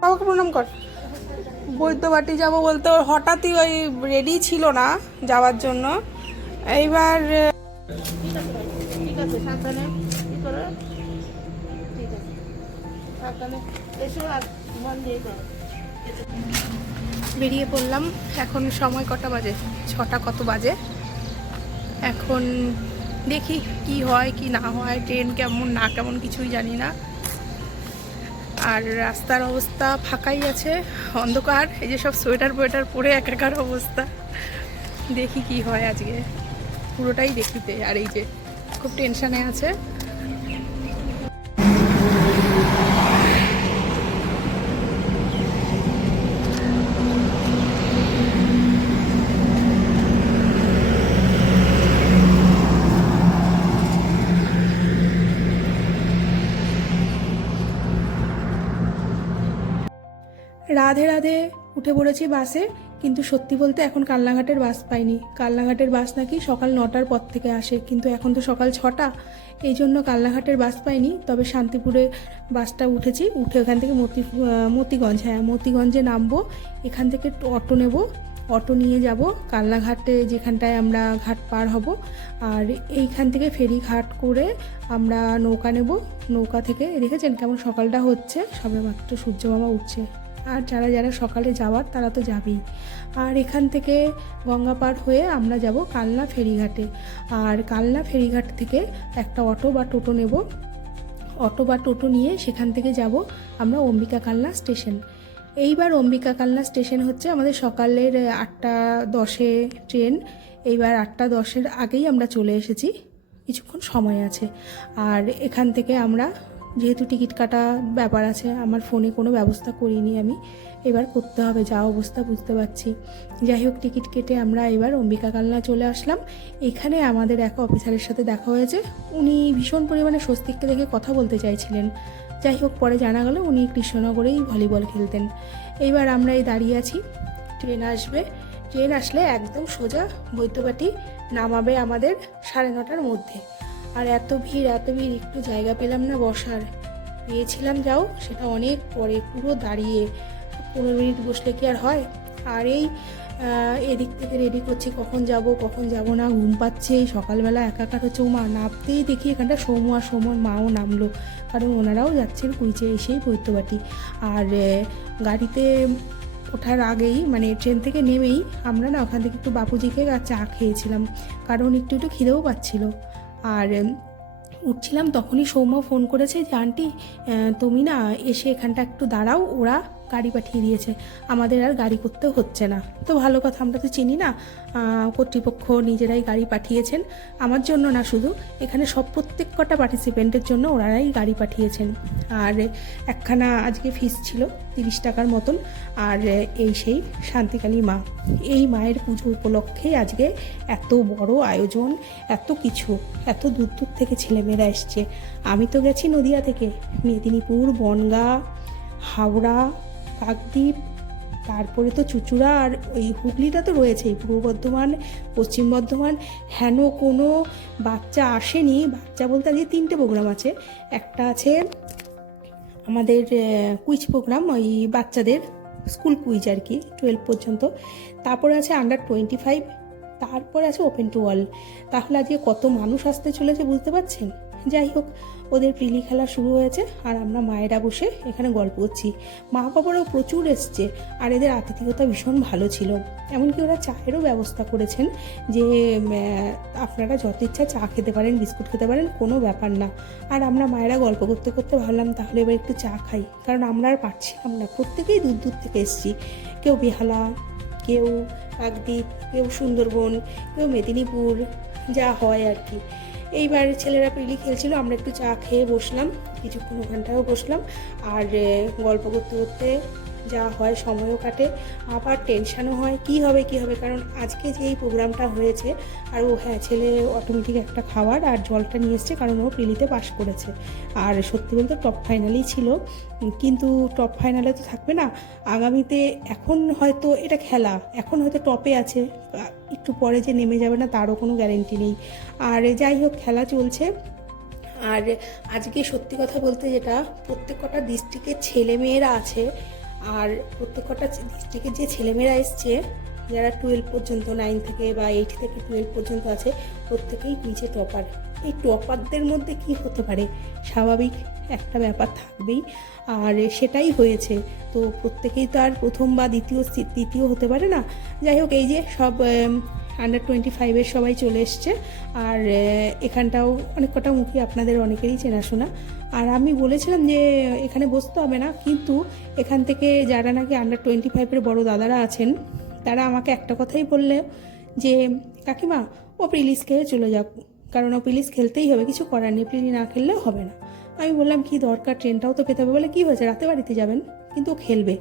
বাবাকে প্রণাম কর। বৈদ্যবাটি যাব বলতে ওর হঠাৎই ওই রেডি ছিল না যাওয়ার জন্য। এইবার ঠিক আছে, সাবধানে কি করে, ঠিক আছে সাবধানে এসো আর মন দিয়ে করো। বেরিয়ে পড়লাম। এখন সময় কটা বাজে? 6টা কত বাজে। এখন দেখি কি হয় কি না হয়, ট্রেন কেমন না কেমন কিছুই জানি না। আর রাস্তার অবস্থা ফাঁকাই আছে, অন্ধকার। এই যে সব সোয়েটার ফোয়েটার পরে একাকার অবস্থা। দেখি কি হয় আজকে, পুরোটাই দেখিতে। আর এই যে খুব টেনশানে আছে। রাধে রাধে উঠে পড়েছি বাসে, কিন্তু সত্যি বলতে এখন কালনাঘাটের বাস পাইনি। কালনাঘাটের বাস নাকি সকাল 9টার পর থেকে আসে, কিন্তু এখন তো সকাল 6টা, এই জন্য কালনাঘাটের বাস পাইনি। তবে শান্তিপুরে বাসটা উঠেছি, উঠে ওখান থেকে মতিগঞ্জ, হ্যাঁ মতিগঞ্জে নামবো। এখান থেকে অটো নেব, অটো নিয়ে যাব কালনাঘাটে, যেখানটায় আমরা ঘাট পার হব। আর এইখান থেকে ফেরি ঘাট করে আমরা নৌকা নেব। নৌকা থেকে দেখেছেন কেমন সকালটা হচ্ছে, সবে মাত্র সূর্য মামা উঠছে। আর যারা যারা সকালে যাওয়ার তারা তো যাবেই। আর এখান থেকে গঙ্গা পার হয়ে আমরা যাব কালনা ফেরিঘাটে। আর কালনা ফেরিঘাট থেকে একটা অটো বা টোটো নেব। অটো বা টোটো নিয়ে সেখান থেকে যাব আমরা অম্বিকা কালনা স্টেশন। এইবার অম্বিকা কালনা স্টেশন হচ্ছে আমাদের সকালের 8টা 10-এ ট্রেন। এইবার 8টা 10-এর আগেই আমরা চলে এসেছি, কিছুক্ষণ সময় আছে। আর এখান থেকে আমরা, যেহেতু টিকিট কাটা ব্যাপার আছে, আমার ফোনে কোনো ব্যবস্থা করিনি আমি, এবার করতে হবে, যা অবস্থা বুঝতে পারছি। যাই হোক, টিকিট কেটে আমরা এবার অম্বিকা কালনা চলে আসলাম। এখানে আমাদের এক অফিসারের সাথে দেখা হয়েছে। উনি ভীষণ পরিমাণে স্বস্তিককে দেখে কথা বলতে চাইছিলেন। যাই হোক, পরে জানা গেল উনি কৃষ্ণনগরেই ভলিবল খেলতেন। এইবার আমরা এই দাঁড়িয়ে আছি, ট্রেন আসবে। ট্রেন আসলে একদম সোজা বৈদ্যবাটি নামাবে আমাদের 9:30টার মধ্যে। আর এত ভিড় একটু জায়গা পেলাম না বসার। পেয়েছিলাম যাও, সেটা অনেক পরে, পুরো দাঁড়িয়ে। 15 মিনিট বসলে কি আর হয়। আর এই এদিক থেকে রেডি করছি, কখন যাব না, ঘুম পাচ্ছে, সকালবেলা একাকার হচ্ছে। মা নামতেই দেখি এখানটা সৌম্য মাও নামলো, কারণ ওনারাও যাচ্ছেন কুইচে এসেই বৈদ্যবাটি। আর গাড়িতে ওঠার আগেই, মানে ট্রেন থেকে নেমেই আমরা না ওখান থেকে একটু বাপুজিকে চা খেয়েছিলাম, কারণ একটু খিদেও পাচ্ছিল। আর উঠছিলাম তখনই সৌম্য ফোন করেছে যে আন্টি তুমি না এসে এখানটা একটু দাঁড়াও, ওরা গাড়ি পাঠিয়ে দিয়েছে, আমাদের আর গাড়ি করতেও হচ্ছে না। তো ভালো কথা, আমরা তো চিনি না, কর্তৃপক্ষ নিজেরাই গাড়ি পাঠিয়েছেন। আমার জন্য না, শুধু এখানে প্রত্যেক কটা পার্টিসিপেন্টের জন্য ওনারাই গাড়ি পাঠিয়েছেন। আর একখানা আজকে ফিস ছিল 30 টাকার মতন। আর এই সেই শান্তিকালী মা, এই মায়ের পুজো উপলক্ষে আজকে এত বড় আয়োজন, এত কিছু, এত দূর দূর থেকে ছেলেমেয়েরা এসছে। আমি তো গেছি নদিয়া থেকে, মেদিনীপুর, বনগাঁ, হাওড়া, কাকদ্বীপ, তারপরে তো চুঁচুড়া, আর ওই হুগলিটা তো রয়েছেই, পূর্ব বর্ধমান, পশ্চিম বর্ধমান। হেন কোনো বাচ্চা আসেনি। বাচ্চা বলতে আজকে 3টে প্রোগ্রাম আছে। একটা আছে আমাদের কুইজ প্রোগ্রাম, ওই বাচ্চাদের স্কুল কুইজ আর কি, 12 পর্যন্ত। তারপরে আছে আন্ডার 25, তারপরে আছে ওপেন টু অল। তাহলে আজকে কত মানুষ আসতে চলেছে বুঝতে পারছেন। যাই হোক, ওদের প্রিলি খেলা শুরু হয়েছে, আর আমরা মায়েরা বসে এখানে গল্প করছি। মা বাবারাও প্রচুর এসছে, আর এদের আতিথেয়তা ভীষণ ভালো ছিল। এমনকি ওরা চায়েরও ব্যবস্থা করেছেন, যে আপনারা যত ইচ্ছা চা খেতে পারেন, বিস্কুট খেতে পারেন, কোনো ব্যাপার না। আর আমরা মায়েরা গল্প করতে করতে ভাবলাম তাহলে এবার একটু চা খাই, কারণ আমরা আর পারছিলাম না। প্রত্যেকেই দূর দূর থেকে এসছি, কেউ বেহালা, কেউ কাকদ্বীপ, কেউ সুন্দরবন, কেউ মেদিনীপুর, যা হয় আর কি। এইবার ছেলেরা প্রিলি খেলছিল, আমরা একটু চা খেয়ে বসলাম, কিছুক্ষণ ওখানটাও বসলাম। আর গল্প করতে করতে যা হয় সময়ও কাটে, আবার টেনশানও হয় কি হবে, কারণ আজকে যে এই প্রোগ্রামটা হয়েছে। আর হ্যাঁ, ছেলে অটোমেটিক একটা খাবার আর জলটা নিয়ে এসছে, কারণ ও প্রিলিতে পাস করেছে। আর সত্যি বলতে টপ ফাইনালেই ছিল, কিন্তু টপ ফাইনালে তো থাকবে না আগামীতে। এখন হয়তো এটা খেলা, এখন হয়তো টপে আছে, একটু পরে যে নেমে যাবে না তারও কোনো গ্যারেন্টি নেই। আর যাই হোক, খেলা চলছে। আর আজকে সত্যি কথা বলতে, যেটা প্রত্যেক কটা ডিস্ট্রিক্টের ছেলেমেয়েরা আছে, আর প্রত্যেকটা ডিস্ট্রিক্টের যে ছেলেমেয়েরা এসছে, যারা 12 পর্যন্ত, 9 থেকে বা 8 থেকে 12 পর্যন্ত আছে, প্রত্যেকেই কুইজে টপার। এই টপারদের মধ্যে কি হতে পারে, স্বাভাবিক একটা ব্যাপার থাকবেই, আর সেটাই হয়েছে। তো প্রত্যেকেই তো আর প্রথম বা দ্বিতীয় হতে পারে না। যাই হোক, এই যে সব আন্ডার 25-এর সবাই চলে এসছে, আর এখানটাও অনেক কটা মুখী আপনাদের অনেকেরই চেনাশোনা। আর আমি বলেছিলাম যে এখানে বসতে হবে না, কিন্তু এখান থেকে যারা নাকি আন্ডার 25-এর বড় দাদারা আছেন, তারা আমাকে একটা কথাই বললে যে কাকিমা, ও প্রিলিজ খেয়ে চলে যাক, কারণ ও প্রিলিজ খেলতেই হবে, কিছু করার নেই, প্রিলি না খেললেও হবে না। আমি বললাম কি দরকার, ট্রেনটাও তো পেতে হবে। বলে কি হয়েছে, রাতে বাড়িতে যাবেন, কিন্তু ও খেলবে।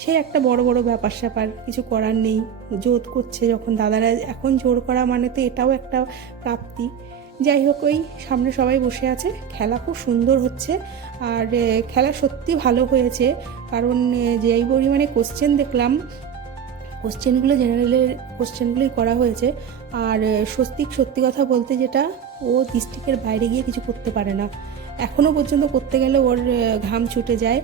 সে একটা বড় বড় ব্যাপার স্যাপার, কিছু করার নেই, জোর করছে যখন দাদারা, এখন জোর করা মানে তো এটাও একটা প্রাপ্তি। যাই হোক, ওই সামনে সবাই বসে আছে, খেলা খুব সুন্দর হচ্ছে, আর খেলা সত্যি ভালো হয়েছে, কারণ যেই পরিমাণে কোশ্চেন দেখলাম, কোশ্চেনগুলো জেনারেলের কোশ্চেনগুলোই করা হয়েছে। আর সত্যি কথা বলতে, যেটা ও ডিস্ট্রিক্টের বাইরে গিয়ে কিছু করতে পারে না, এখনও পর্যন্ত করতে গেলে ওর ঘাম ছুটে যায়।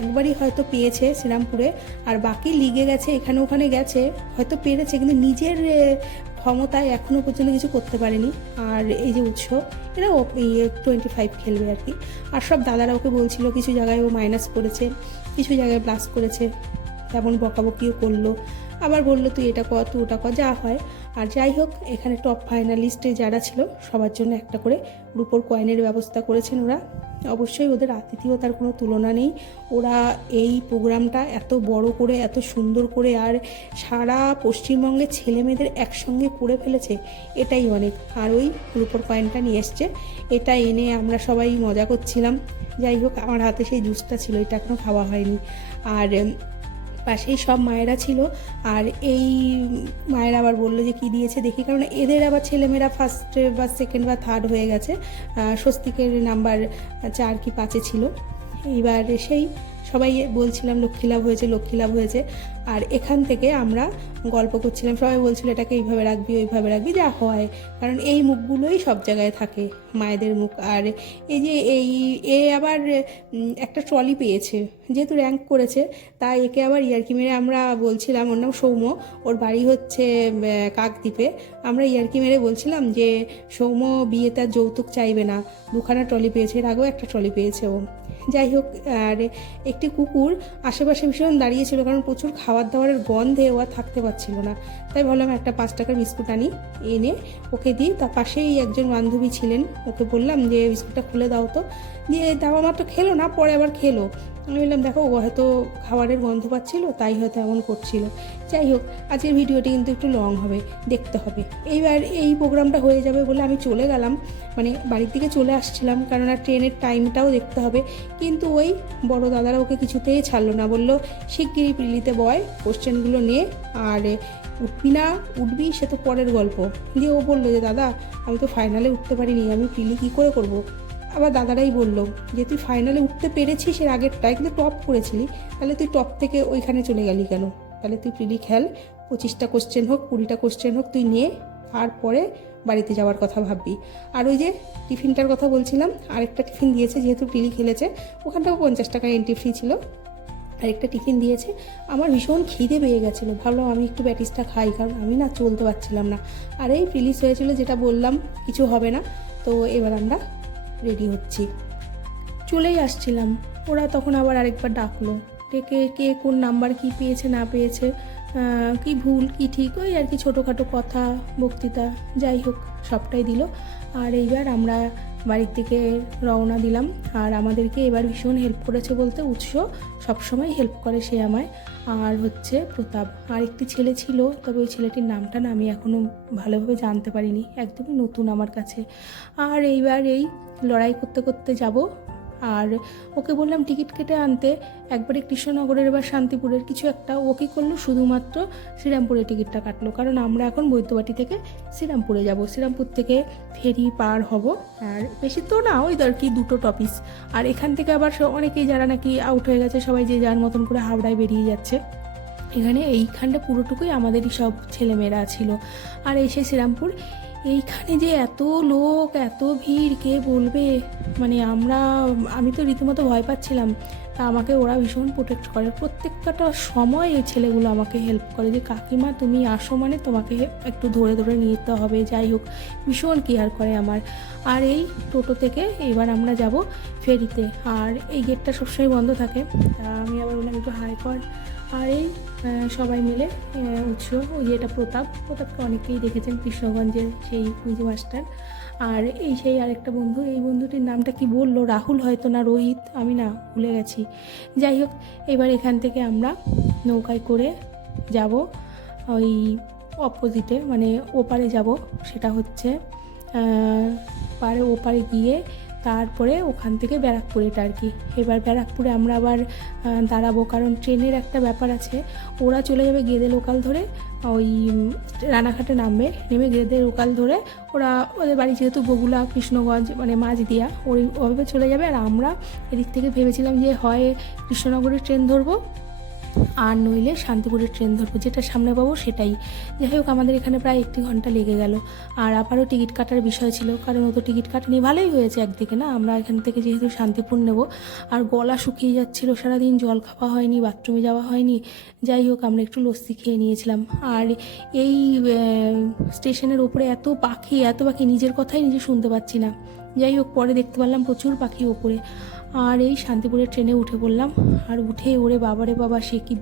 একবারই হয়তো পেয়েছে শ্রীরামপুরে, আর বাকি লিগে গেছে, এখানে ওখানে গেছে, হয়তো পেরেছে, কিন্তু নিজের ক্ষমতায় এখনও পর্যন্ত কিছু করতে পারেনি। আর এই যে উৎস, এরা 25 খেলবে আর কি। আর সব দাদারা ওকে বলছিল, কিছু জায়গায় ও মাইনাস করেছে, কিছু জায়গায় প্লাস করেছে, তেমন বকাবকিও করলো, আবার বললো তুই এটা কর, তুই ওটা কর, যা হয়। আর যাই হোক, এখানে টপ ফাইনালিস্টে যারা ছিল সবার জন্য একটা করে রুপোর কয়েনের ব্যবস্থা করেছেন ওরা। অবশ্যই ওদের আতিথেয়তার কোনো তুলনা নেই। ওরা এই প্রোগ্রামটা এত বড় করে, এত সুন্দর করে, আর সারা পশ্চিমবঙ্গের ছেলেমেয়েদের একসঙ্গে করে ফেলেছে, এটাই অনেক। আর ওই রুপোর কয়েনটা নিয়ে এসছে, এটা এনে আমরা সবাই মজা করছিলাম। যাই হোক, আমার হাতে সেই জুসটা ছিল, এটা এখনও খাওয়া হয়নি। আর পাশেই সব মায়েরা ছিল, আর এই মায়েরা আবার বললো যে কি দিয়েছে দেখি, কারণ এদের আবার ছেলেমেয়েরা ফার্স্ট বা সেকেন্ড বা থার্ড হয়ে গেছে। স্বস্তিকের নাম্বার 4 কি 5 ছিল। এইবার সেই সবাই বলছিলাম লক্ষ্মী লাভ হয়েছে, লক্ষ্মী লাভ হয়েছে। আর এখান থেকে আমরা গল্প করছিলাম, সবাই বলছিল এটাকে এইভাবে রাখবি, ওইভাবে রাখবি, যা হয়, কারণ এই মুখগুলোই সব জায়গায় থাকে, মায়েদের মুখ। আর এই যে আবার একটা ট্রলি পেয়েছে, যেহেতু র্যাঙ্ক করেছে, তাই একে আবার ইয়ার্কি মেরে আমরা বলছিলাম, ওর নাম সৌম্য, ওর বাড়ি হচ্ছে কাকদ্বীপে। আমরা ইয়ার্কি মেরে বলছিলাম যে সৌম্য বিয়ে তার যৌতুক চাইবে না, 2খানা ট্রলি পেয়েছে, এর আগেও একটা ট্রলি পেয়েছে ও। যাই হোক, আর একটি কুকুর আশেপাশে ভীষণ দাঁড়িয়েছিল, কারণ প্রচুর খাবার দাবারের গন্ধে ও আর থাকতে পারছিল না, তাই ভাবলাম একটা 5 টাকার বিস্কুট আনি, এনে ওকে দিই। তার পাশেই একজন বান্ধবী ছিলেন, ওকে বললাম যে বিস্কুটটা খুলে দাও তো, দিয়ে দেওয়া মাত্র খেলো না, পরে আবার খেলো। আমি বললাম দেখো, ও হয়তো খাবারের গন্ধ পাচ্ছিল, তাই হয়তো এমন করছিল। যাই হোক, আজকের ভিডিওটি কিন্তু একটু লং হবে, দেখতে হবে। এইবার এই প্রোগ্রামটা হয়ে যাবে বলে আমি চলে গেলাম, মানে বাড়ির দিকে চলে আসছিলাম, কারণ আর ট্রেনের টাইমটাও দেখতে হবে। কিন্তু ওই বড় দাদারা ওকে কিছুতেই ছাড়লো না, বললো শিগগিরই প্রিলিতে বয়, কোশ্চেনগুলো নে, আর উঠবি না উঠবি সে তো পরের গল্প। দিয়ে ও বললো যে দাদা, আমি তো ফাইনালে উঠতে পারিনি, আমি প্রিলি কী করে করব। আবার দাদারাই বললো যে তুই ফাইনালে উঠতে পেরেছিস এর আগেরটায়, কিন্তু টপ করেছিলি, তাহলে তুই টপ থেকে ওইখানে চলে গেলি কেন, তাহলে তুই প্রিলি খেল, 25টা কোশ্চেন হোক, 20টা কোশ্চেন হোক, তুই নিয়ে তারপরে বাড়িতে যাওয়ার কথা ভাববি। আর ওই যে টিফিনটার কথা বলছিলাম, আরেকটা টিফিন দিয়েছে, যেহেতু প্রিলি খেলেছে, ওখানটাও 50 টাকা এন্ট্রি ফি ছিল, আরেকটা টিফিন দিয়েছে। আমার ভীষণ খিদে পেয়ে গেছিলো, ভাবলাম আমি একটু প্যাটিসটা খাই, কারণ আমি না চলতে পারছিলাম না। আর এই প্রিলিজ হয়েছিল, যেটা বললাম কিছু হবে না। তো এবার আমরা রেডি হচ্ছি, চলেই আসছিলাম। ওরা তখন আবার আরেকবার ডাকলো, ডেকে কে কোন নাম্বার কি পেয়েছে না পেয়েছে, কি ভুল কি ঠিক, ওই আর কি ছোটোখাটো কথা, বক্তৃতা, যাই হোক সবটাই দিল। আর এইবার আমরা বাড়ির থেকে রওনা দিলাম। আর আমাদেরকে এবার ভীষণ হেল্প করেছে বলতে, উৎস সবসময় হেল্প করে সে আমায়, আর হচ্ছে প্রতাপ, আর একটি ছেলে ছিল, তবে ওই ছেলেটির নামটা না আমি এখনও ভালোভাবে জানতে পারিনি, একদমই নতুন আমার কাছে। আর এইবার এই লড়াই করতে করতে যাব। আর ওকে বললাম টিকিট কেটে আনতে, একবারে কৃষ্ণনগরের বা শান্তিপুরের কিছু একটা। ও কী করলো, শুধুমাত্র শ্রীরামপুরের টিকিটটা কাটলো, কারণ আমরা এখন বৈদ্যবাটি থেকে শ্রীরামপুরে যাব, শ্রীরামপুর থেকে ফেরি পার হব, আর বেশি তো না, ওই আর কি 2টো টপিস। আর এখান থেকে আবার অনেকেই যারা নাকি আউট হয়ে গেছে, সবাই যে যার মতন করে হাওড়ায় বেরিয়ে যাচ্ছে। এখানে এইখানটা পুরোটুকুই আমাদেরই সব ছেলেমেয়েরা ছিল। আর এসে শ্রীরামপুর, এইখানে যে এত লোক, এত ভিড়, কে বলবে, মানে আমি তো রীতিমতো ভয় পাচ্ছিলাম। তা আমাকে ওরা ভীষণ প্রোটেক্ট করে, প্রত্যেকটা সময় এই ছেলেগুলো আমাকে হেল্প করে যে কাকিমা তুমি আসো মানে তোমাকে একটু ধরে ধরে নিয়ে যেতে হবে, যাই হোক ভীষণ কেয়ার করে আমার। আর এই টোটো থেকে এবার আমরা যাব ফেরিতে, আর এই গেটটা সবসময় বন্ধ থাকে। তা আমি আবার বললাম একটু হাই কর। আর এই সবাই মিলে উৎস, ওই যে এটা প্রতাপকে অনেকেই দেখেছেন, কৃষ্ণগঞ্জের সেই পুঁজি মাস্টার। আর এই সেই আরেকটা বন্ধু, এই বন্ধুটির নামটা কি বললো, রাহুল হয়তো না রোহিত, আমি না ভুলে গেছি। যাই হোক এবার এখান থেকে আমরা নৌকায় করে যাব ওই অপোজিটে, মানে ওপারে যাব, সেটা হচ্ছে ওপারে গিয়ে তারপরে ওখান থেকে ব্যারাকপুরে আর কি। এবার ব্যারাকপুরে আমরা আবার দাঁড়াবো, কারণ ট্রেনের একটা ব্যাপার আছে, ওরা চলে যাবে গেদে লোকাল ধরে, ওই রানাঘাটে নামবে, নেমে গেদে লোকাল ধরে ওরা ওদের বাড়ি যেহেতু বগুলা কৃষ্ণগঞ্জ মানে মাঝদিয়া ওইভাবে চলে যাবে। আর আমরা এদিক থেকে ভেবেছিলাম যে হয় কৃষ্ণনগরের ট্রেন ধরবো আর নইলে শান্তিপুরের ট্রেন ধরবো, যেটা সামনে পাবো সেটাই। যাই হোক আমাদের এখানে প্রায় 1 ঘন্টা লেগে গেল। আর আবারও টিকিট কাটার বিষয় ছিল, কারণ ও তো টিকিট কাটেনি, ভালোই হয়েছে একদিকে না, আমরা এখান থেকে যেহেতু শান্তিপুর নেব। আর গলা শুকিয়ে যাচ্ছিলো, সারাদিন জল খাওয়া হয়নি, বাথরুমে যাওয়া হয়নি। যাই হোক আমরা একটু লস্যি খেয়ে নিয়েছিলাম। আর এই স্টেশনের ওপরে এত পাখি নিজের কথাই নিজে শুনতে পাচ্ছি না। যাই হোক পরে দেখতে পারলাম প্রচুর পাখি ওপরে। আর এই শান্তিপুরের ট্রেনে উঠে পড়লাম, আর উঠে ওরে বাবারে বাবা সে কি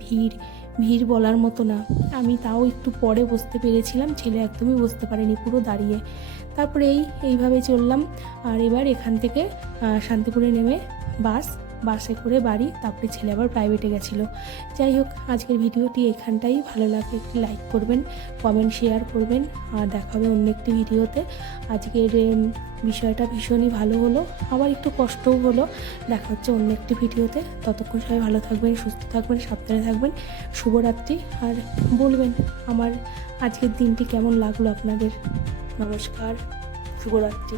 ভিড় বলার মতো না। আমি তাও একটু পরে বসতে পেরেছিলাম, ছেলে একদমই বসতে পারেনি, পুরো দাঁড়িয়ে। তারপরে এইভাবে চললাম। আর এবার এখান থেকে শান্তিপুরে নেমে বাসে করে বাড়ি, তারপরে ছেলে আবার প্রাইভেটে গেছিলো। যাই হোক আজকের ভিডিওটি এখানটাই, ভালো লাগলে একটি লাইক করবেন, কমেন্ট শেয়ার করবেন, আর দেখা হবে অন্য একটি ভিডিওতে। আজকের বিষয়টা ভীষণই ভালো হলো, আবার একটু কষ্টও হলো। দেখা হচ্ছে অন্য একটি ভিডিওতে, ততক্ষণ সবাই ভালো থাকবেন, সুস্থ থাকবেন, সাবধানে থাকবেন। শুভরাত্রি। আর বলবেন আমার আজকের দিনটি কেমন লাগলো আপনাদের। নমস্কার, শুভরাত্রি।